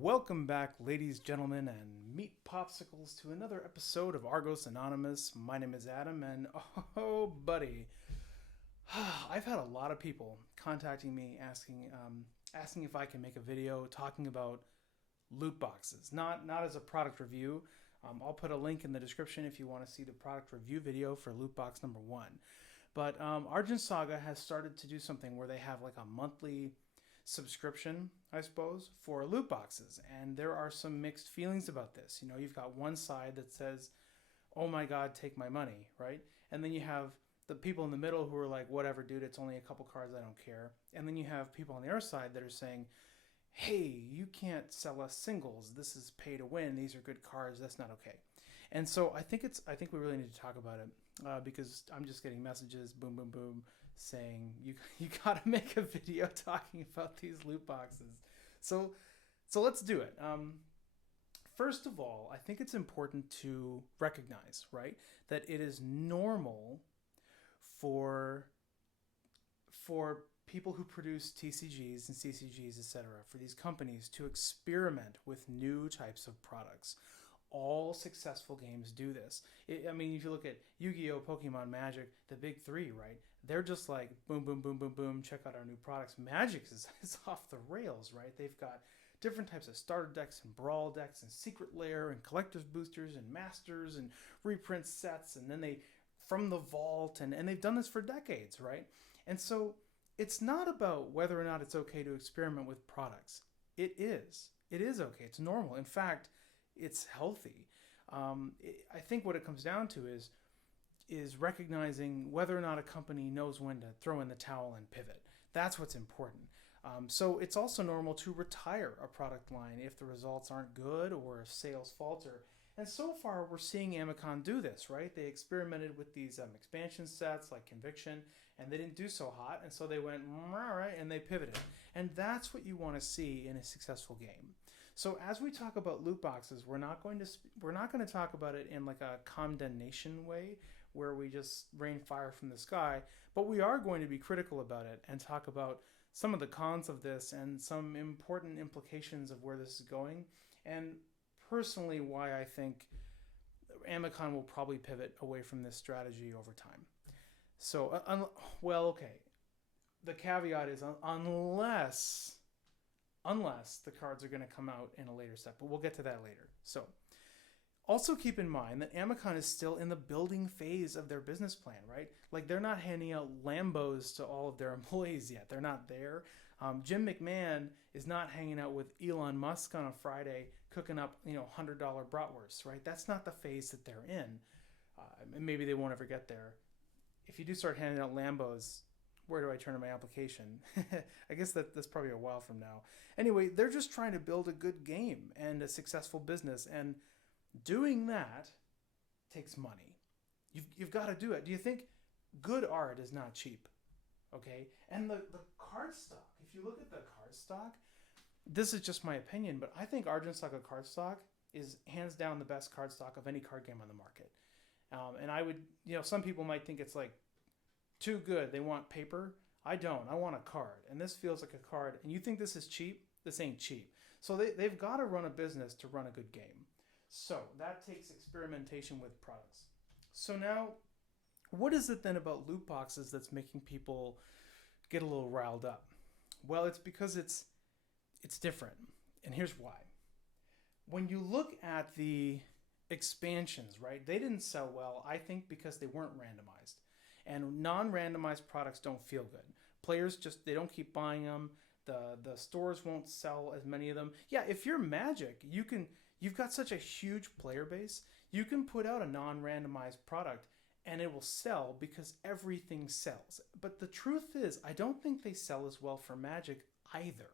Welcome back, ladies, gentlemen, and meat popsicles, to another episode of Argos Anonymous. My name is Adam, and oh, buddy, I've had a lot of people contacting me asking if I can make a video talking about loot boxes, not as a product review. I'll put a link in the description if you want to see the product review video for loot box number one. But Argent Saga has started to do something where they have like a monthly subscription, I suppose, for loot boxes. And there are some mixed feelings about this. You know, you've got one side that says, oh my God, take my money, right? And then you have the people in the middle who are like, whatever, dude, it's only a couple cards, I don't care. And then you have people on the other side that are saying, hey, you can't sell us singles. This is pay to win. These are good cards. That's not okay. And so I think we really need to talk about it because I'm just getting messages, boom, boom, boom, saying you got to make a video talking about these loot boxes. So let's do it. First of all, I think it's important to recognize, right, that it is normal for people who produce TCGs and CCGs, etc., for these companies to experiment with new types of products. All successful games do this. I mean, if you look at Yu-Gi-Oh, Pokemon, Magic, the big three, right? They're just like, boom, boom, boom, boom, boom, check out our new products. Magic is off the rails, right? They've got different types of starter decks and brawl decks and secret lair and collector's boosters and masters and reprint sets, and then they from the vault, and they've done this for decades, right? And so it's not about whether or not it's okay to experiment with products. It is. It is okay. It's normal. In fact, it's healthy. I think what it comes down to is recognizing whether or not a company knows when to throw in the towel and pivot. That's what's important. So it's also normal to retire a product line if the results aren't good or if sales falter. And so far, we're seeing Amicon do this, right? They experimented with these expansion sets like Conviction, and they didn't do so hot, and so they went, all right, and they pivoted. And that's what you want to see in a successful game. So as we talk about loot boxes, we're not going to talk about it in like a condemnation way, where we just rain fire from the sky, but we are going to be critical about it and talk about some of the cons of this and some important implications of where this is going, and personally why I think Amicon will probably pivot away from this strategy over time. So, okay. The caveat is unless the cards are going to come out in a later set, but we'll get to that later. So, also keep in mind that Amicon is still in the building phase of their business plan, right? Like they're not handing out Lambos to all of their employees yet. They're not there. Jim McMahon is not hanging out with Elon Musk on a Friday cooking up, $100 bratwursts, right? That's not the phase that they're in. And maybe they won't ever get there. If you do start handing out Lambos, where do I turn in my application? I guess that's probably a while from now. Anyway, they're just trying to build a good game and a successful business, and doing that takes money. You've got to do it. Do you think good art is not cheap? Okay? And the card stock, if you look at the card stock, this is just my opinion, but I think Argent Saga card stock is hands down the best card stock of any card game on the market. And I would, some people might think it's like too good. They want paper. I don't. I want a card. And this feels like a card. And you think this is cheap? This ain't cheap. So they've got to run a business to run a good game. So that takes experimentation with products. So now, what is it then about loot boxes that's making people get a little riled up? Well, it's because it's different. And here's why. When you look at the expansions, right, they didn't sell well, I think, because they weren't randomized. And non-randomized products don't feel good. Players they don't keep buying them. The stores won't sell as many of them. Yeah, if you're Magic, you've got such a huge player base, you can put out a non-randomized product and it will sell because everything sells. But the truth is, I don't think they sell as well for Magic either,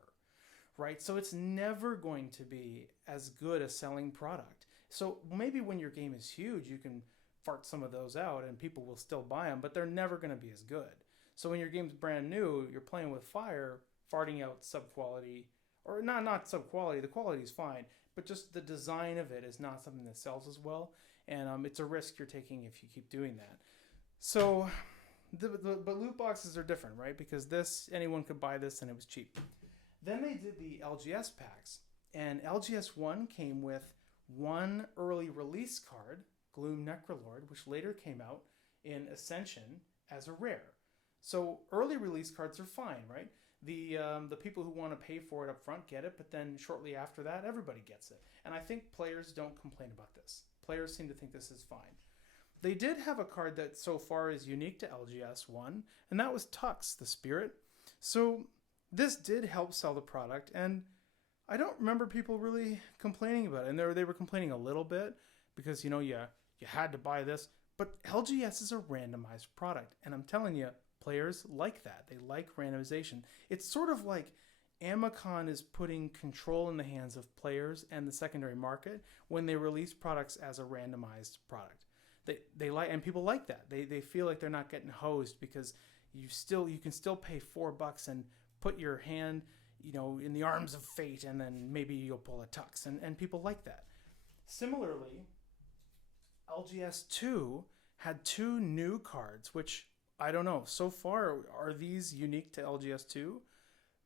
right? So it's never going to be as good a selling product. So maybe when your game is huge, you can fart some of those out and people will still buy them, but they're never going to be as good. So when your game's brand new, you're playing with fire, farting out sub-quality, or not sub-quality, the quality is fine, but just the design of it is not something that sells as well, and it's a risk you're taking if you keep doing that. So, but loot boxes are different, right? Because anyone could buy this and it was cheap. Then they did the LGS packs, And LGS1 came with one early release card, Gloom Necrolord, which later came out in Ascension as a rare. So early release cards are fine, right? The people who want to pay for it up front get it, but then shortly after that, everybody gets it. And I think players don't complain about this. Players seem to think this is fine. They did have a card that so far is unique to LGS1, and that was Tux, the Spirit. So this did help sell the product, and I don't remember people really complaining about it. And they were complaining a little bit because, you had to buy this. But LGS is a randomized product, and I'm telling you, players like that. They like randomization. It's sort of like Amicon is putting control in the hands of players and the secondary market when they release products as a randomized product. They like, and people like that. They feel like they're not getting hosed because you can still pay $4 and put your hand, in the arms of fate, and then maybe you'll pull a Tux, and people like that. Similarly, LGS2 had 2 new cards, which I don't know. So far, are these unique to LGS2?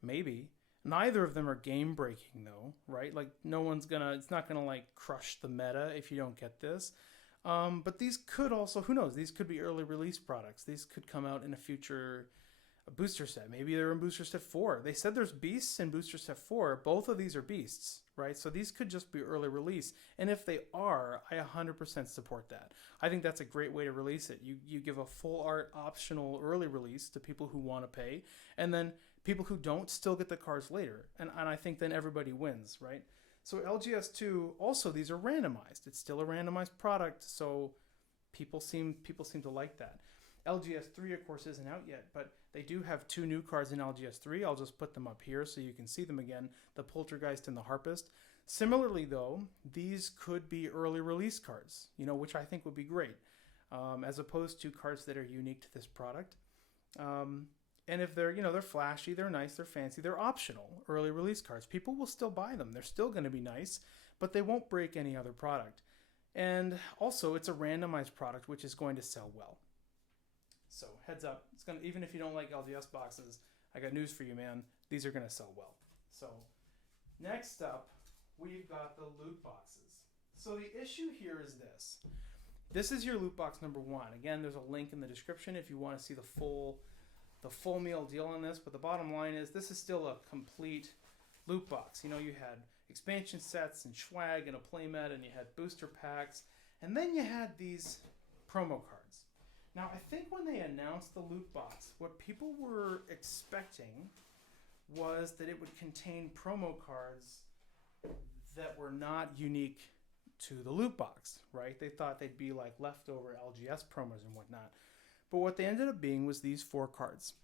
Maybe. Neither of them are game breaking though, right? Like it's not gonna like crush the meta if you don't get this. But these could also, who knows? These could be early release products. These could come out in a future booster set. Maybe they're in booster set 4. They said there's beasts in booster set 4. Both of these are beasts, right? So these could just be early release. And if they are, I 100% support that. I think that's a great way to release it. You give a full art optional early release to people who want to pay, and then people who don't still get the cards later. And I think then everybody wins, right? So LGS2, also these are randomized. It's still a randomized product, so people seem to like that. LGS3, of course, isn't out yet, but they do have 2 new cards in LGS3. I'll just put them up here so you can see them again, the Poltergeist and the Harpist. Similarly, though, these could be early release cards, which I think would be great, as opposed to cards that are unique to this product. And if they're flashy, they're nice, they're fancy, they're optional early release cards. People will still buy them. They're still going to be nice, but they won't break any other product. And also, it's a randomized product, which is going to sell well. So heads up, even if you don't like LGS boxes, I got news for you, man. These are going to sell well. So next up, we've got the loot boxes. So the issue here is this. This is your loot box number 1. Again, there's a link in the description if you want to see the full meal deal on this. But the bottom line is this is still a complete loot box. You had expansion sets and swag and a playmat, and you had booster packs, and then you had these promo cards. Now, I think when they announced the loot box, what people were expecting was that it would contain promo cards that were not unique to the loot box, right? They thought they'd be like leftover LGS promos and whatnot. But what they ended up being was these 4 cards.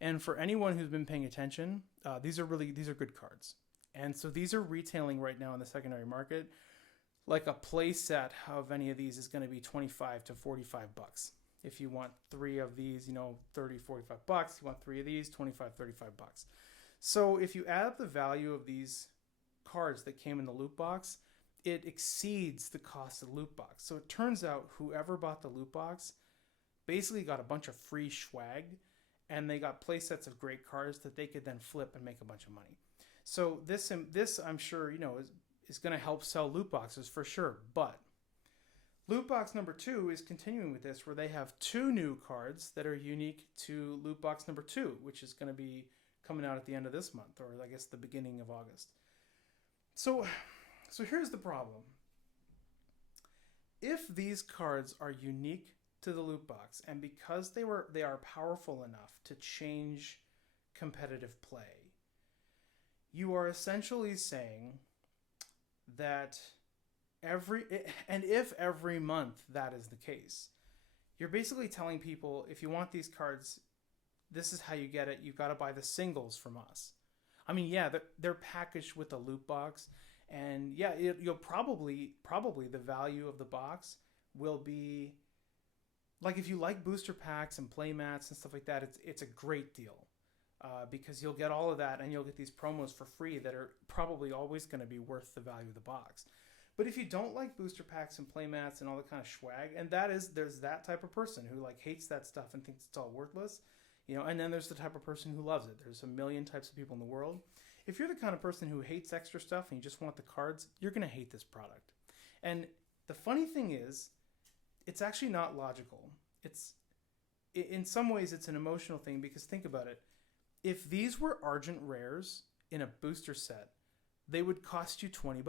And for anyone who's been paying attention, these are good cards. And so these are retailing right now in the secondary market. Like a play set of any of these is going to be $25 to $45. If you want 3 of these, $30, $45. You want 3 of these, $25, $35. So if you add up the value of these cards that came in the loot box, it exceeds the cost of the loot box. So it turns out whoever bought the loot box basically got a bunch of free swag, and they got play sets of great cards that they could then flip and make a bunch of money. So this I'm sure, is going to help sell loot boxes for sure. But loot box number 2 is continuing with this, where they have 2 new cards that are unique to loot box number 2, which is going to be coming out at the end of this month, or I guess the beginning of August. So here's the problem. If these cards are unique to the loot box, and because they are powerful enough to change competitive play, you are essentially saying that if every month that is the case, you're basically telling people, if you want these cards, this is how you get it. You've got to buy the singles from us. I mean, yeah, they're packaged with a loot box, and yeah, you'll probably the value of the box will be, like, if you like booster packs and play mats and stuff like that, it's a great deal, because you'll get all of that, and you'll get these promos for free that are probably always going to be worth the value of the box. But if you don't like booster packs and play mats and all the kind of swag, and there's that type of person who like hates that stuff and thinks it's all worthless, and then there's the type of person who loves it. There's a million types of people in the world. if you're the kind of person who hates extra stuff and you just want the cards, you're going to hate this product. And the funny thing is, it's actually not logical. It's in some ways it's an emotional thing, because think about it. If these were Argent rares in a booster set, they would cost you $20.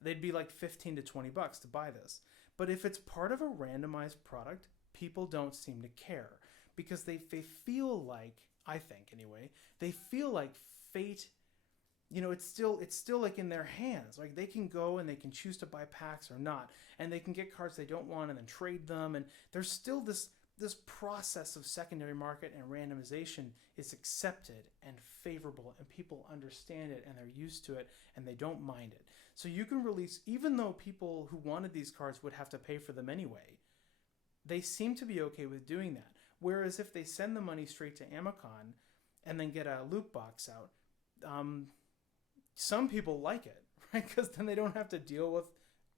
They'd be like $15 to $20 to buy this. But if it's part of a randomized product, people don't seem to care, because they feel like, I think anyway, they feel like fate, it's still like in their hands. Like they can go and they can choose to buy packs or not, and they can get cards they don't want and then trade them, and there's still this process of secondary market and randomization is accepted and favorable, and people understand it and they're used to it and they don't mind it. So you can release, even though people who wanted these cards would have to pay for them anyway, they seem to be okay with doing that. Whereas if they send the money straight to Amazon and then get a loot box out, some people like it, right? Because then they don't have to deal with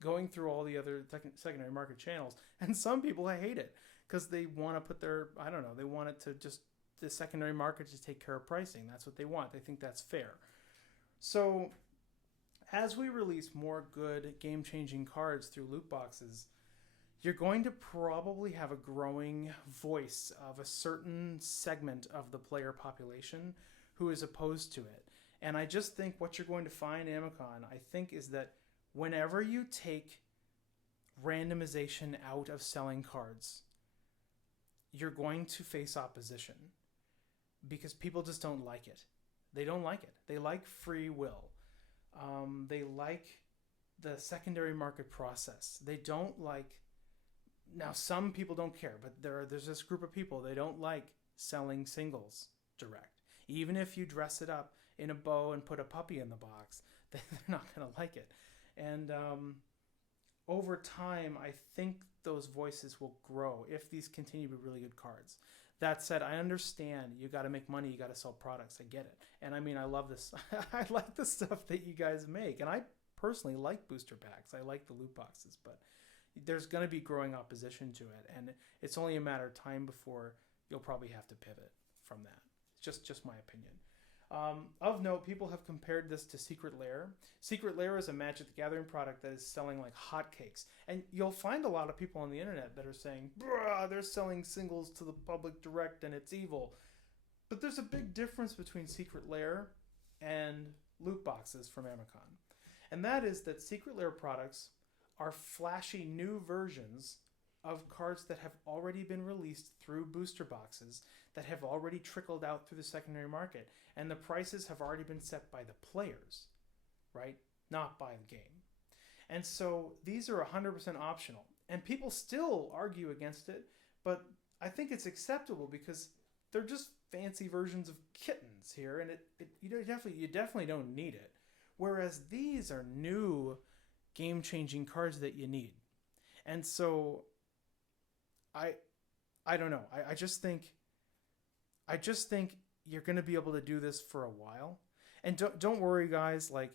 going through all the other secondary market channels. And some people hate it because they want to put their, they want it to just, the secondary market to take care of pricing. That's what they want. They think that's fair. So as we release more good game-changing cards through loot boxes, you're going to probably have a growing voice of a certain segment of the player population who is opposed to it. And I just think what you're going to find, Amicon, I think, is that whenever you take randomization out of selling cards, you're going to face opposition, because people just don't like it. They don't like it. They like free will. They like the secondary market process. They don't like... Now, some people don't care, but there's this group of people, they don't like selling singles direct. Even if you dress it up in a bow and put a puppy in the box, they're not going to like it. And over time, I think those voices will grow if these continue to be really good cards. That said, I understand you got to make money, you got to sell products. I get it. And I mean, I love this. I like the stuff that you guys make. And I personally like booster packs. I like the loot boxes, but there's going to be growing opposition to it. And it's only a matter of time before you'll probably have to pivot from that. It's just my opinion. Of note, people have compared this to Secret Lair. Secret Lair is a Magic the Gathering product that is selling like hotcakes. And you'll find a lot of people on the internet that are saying, bruh, they're selling singles to the public direct and it's evil. But there's a big difference between Secret Lair and loot boxes from Amicon. And that is that Secret Lair products are flashy new versions of cards that have already been released through booster boxes, that have already trickled out through the secondary market, and the prices have already been set by the players, right? Not by the game. And so these are 100% optional. And people still argue against it, but I think it's acceptable because they're just fancy versions of kittens here, and you definitely don't need it. Whereas these are new game-changing cards that you need. And so I don't know. I just think you're going to be able to do this for a while. And don't worry, guys. Like,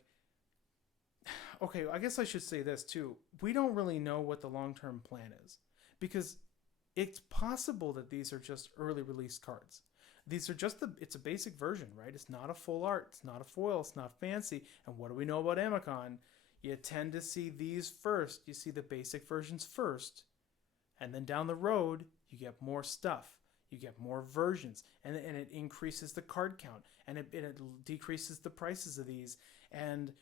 okay, I guess I should say this too. We don't really know what the long-term plan is, because it's possible that these are just early release cards. These are just it's a basic version, right? It's not a full art. It's not a foil. It's not fancy. And what do we know about Amicon? You tend to see these first. You see the basic versions first. And then down the road, you get more stuff. You get more versions. And it increases the card count. And it decreases the prices of these. And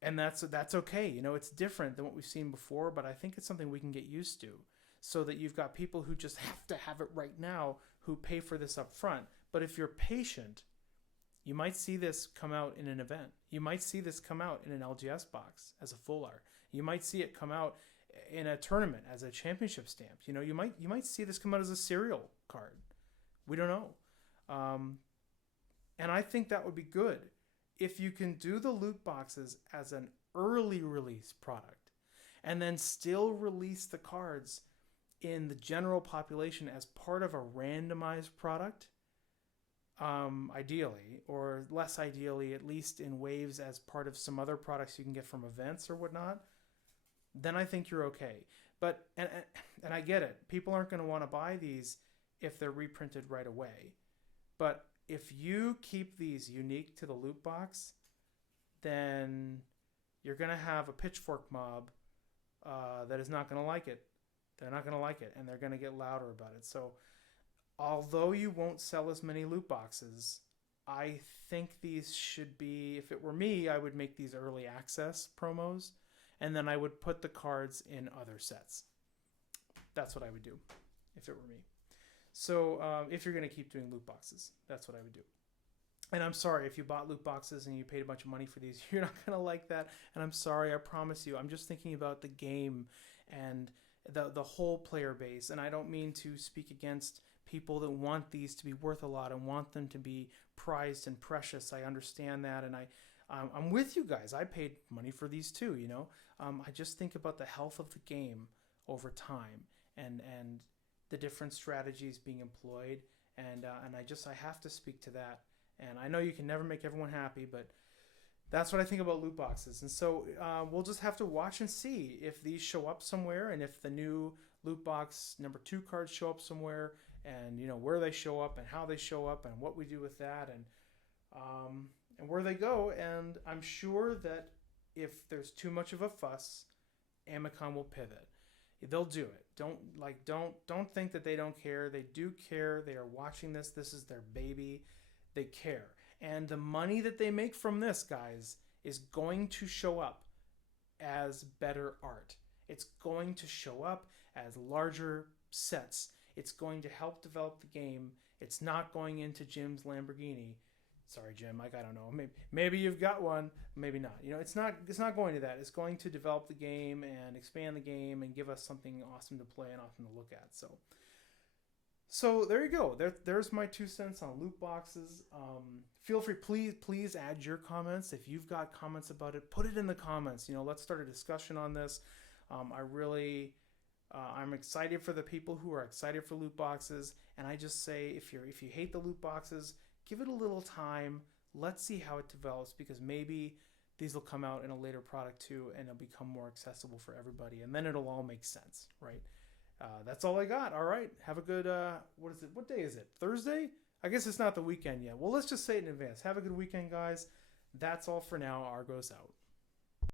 that's okay. You know, it's different than what we've seen before, but I think it's something we can get used to. So that you've got people who just have to have it right now, who pay for this up front. But if you're patient, you might see this come out in an event. You might see this come out in an LGS box as a full art. You might see it come out in a tournament as a championship stamp. You know, you might see this come out as a serial card. We don't know. And I think that would be good if you can do the loot boxes as an early release product and then still release the cards in the general population as part of a randomized product, ideally, or less ideally, at least in waves as part of some other products you can get from events or whatnot, then I think you're okay. But, and I get it. People aren't going to want to buy these if they're reprinted right away. But if you keep these unique to the loot box, then you're going to have a pitchfork mob that is not going to like it. They're not going to like it, and they're going to get louder about it. So, although you won't sell as many loot boxes, I think these should be, if it were me, I would make these early access promos, and then I would put the cards in other sets. That's what I would do if it were me. So if you're going to keep doing loot boxes, that's what I would do. And I'm sorry, if you bought loot boxes and you paid a bunch of money for these, you're not going to like that. And I'm sorry, I promise you. I'm just thinking about the game and the whole player base. And I don't mean to speak against people that want these to be worth a lot and want them to be prized and precious. I understand that, and I'm with you guys. I paid money for these too, you know. I just think about the health of the game over time and the different strategies being employed, and I have to speak to that. And I know you can never make everyone happy, but that's what I think about loot boxes. And so we'll just have to watch and see if these show up somewhere, and if the new loot box number 2 cards show up somewhere, and you know where they show up and how they show up and what we do with that, and where they go. And I'm sure that if there's too much of a fuss, Amicon will pivot. They'll do it. Don't think that they don't care. They do care. They are watching this. This is their baby. They care. And the money that they make from this, guys, is going to show up as better art. It's going to show up as larger sets. It's going to help develop the game. It's not going into Jim's Lamborghini. Sorry, Jim. I don't know. Maybe you've got one. Maybe not. You know, it's not going to that. It's going to develop the game and expand the game and give us something awesome to play and awesome to look at. So there you go. There's my 2 cents on loot boxes. Feel free, please add your comments. If you've got comments about it, put it in the comments. You know, let's start a discussion on this. I'm excited for the people who are excited for loot boxes, and I just say if you hate the loot boxes, give it a little time. Let's see how it develops, because maybe these will come out in a later product too, and it'll become more accessible for everybody, and then it'll all make sense, right? That's all I got. All right, have a good what is it? What day is it? Thursday? I guess it's not the weekend yet. Well, let's just say it in advance. Have a good weekend, guys. That's all for now. Argos out.